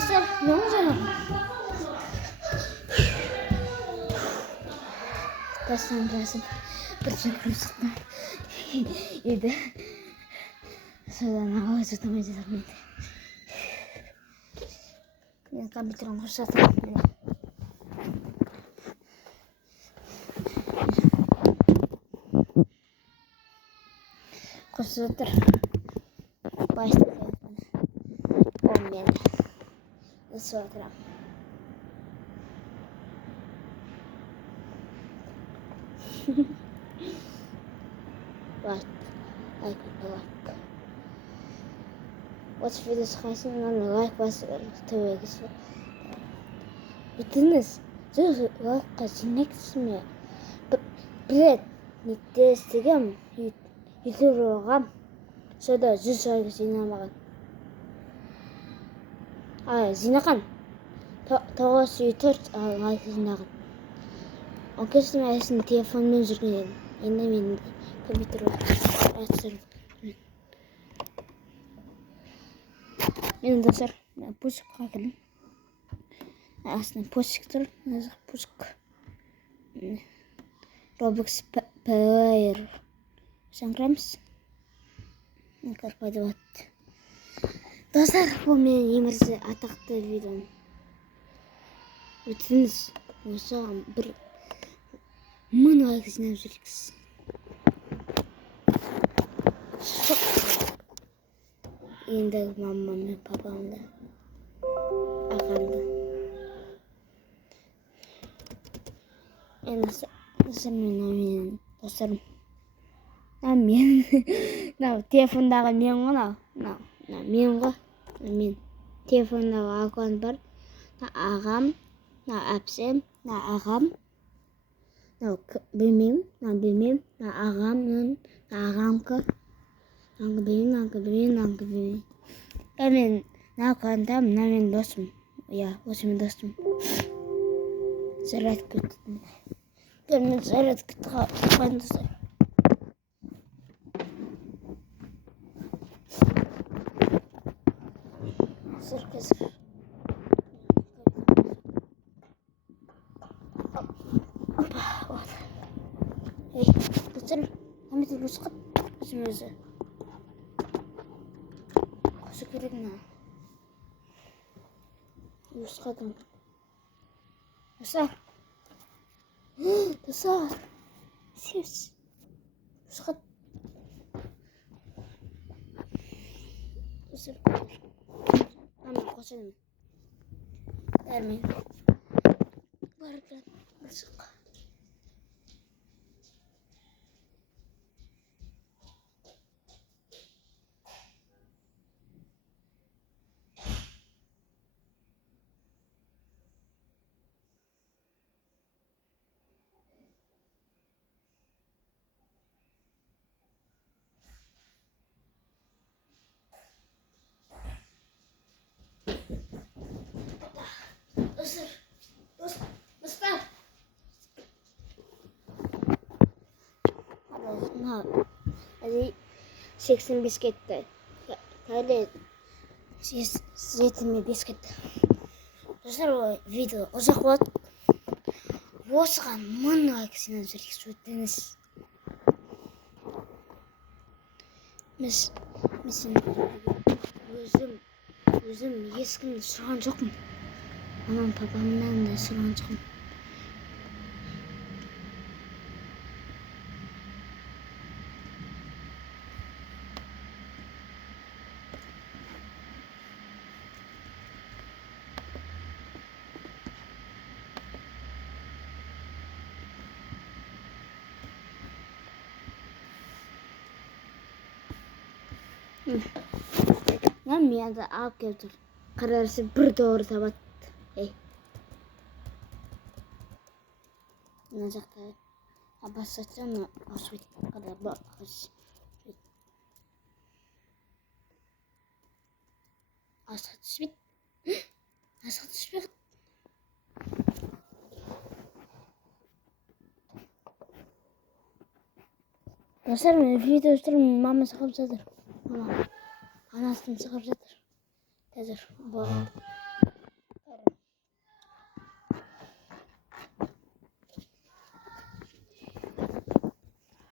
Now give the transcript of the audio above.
Dostlar ne olacak? Dostlarım lazım. Bıçaklarım sıkma. İyiydi. Sonra hava tutamayacağız. Ben kapitron kursatım. Kursatır. Başta olmayan. Nasıl hatırlam? Right. Like. What's for this hacen on like was to exist. Bütünüz. Зөөх like next me. Блэд нийтээстэгэм илүүрөөгам. Сөдө зүсэг зинамаган. Зинаган. Тогоос ютэрч like зинаган. Окейсэн айсан телефонмен жүргэн. Энэ минь компьютер ацсан. Энэ дэсэр пушк хакен. Асна пушктэр пушк. Roblox Player. Санграмс. Инкар падват. Достар помын имерс атактай видео. Үтэнс усаа бір мөн айгс нэвжлэгс. Индэг маммам папамда. Аханда. Энэс сэмэн достар мен на телефондағы мен ғана мен ғой мен телефондағы аккаунт бар ағам әпсем ағам білмеймін ағамның ағамқа білмеймін мен аккаунтта мен досым осы мен достым зарядка мен зарядка қойдым Circus. Hey, dostlar, kami teruskat semasa. Sekarang na. Teruskat. Besar. Besar. Serius. Teruskat. Besar. Koşalım. Vermeyin. Barıklar. Nasıl? Dostlar. Hadi 80 biskette. Hadi 70 biskette. Dostlar video uzak болот. Осыған 1000 лайксынан жүргіз өтіңіз. Мен өзім ешкім сұраған жоқпын. Анам папамнан да сұраған жоқпын. Мен да алып келіп тұр. Қарарсы бір doğru табады. Мына жақта бассатсам ашып қадап асқа түспейді. Асқа түспейді. Достар, мен видео түсіріп мама сығып жатыр. Анасының сығып жатыр. Қазір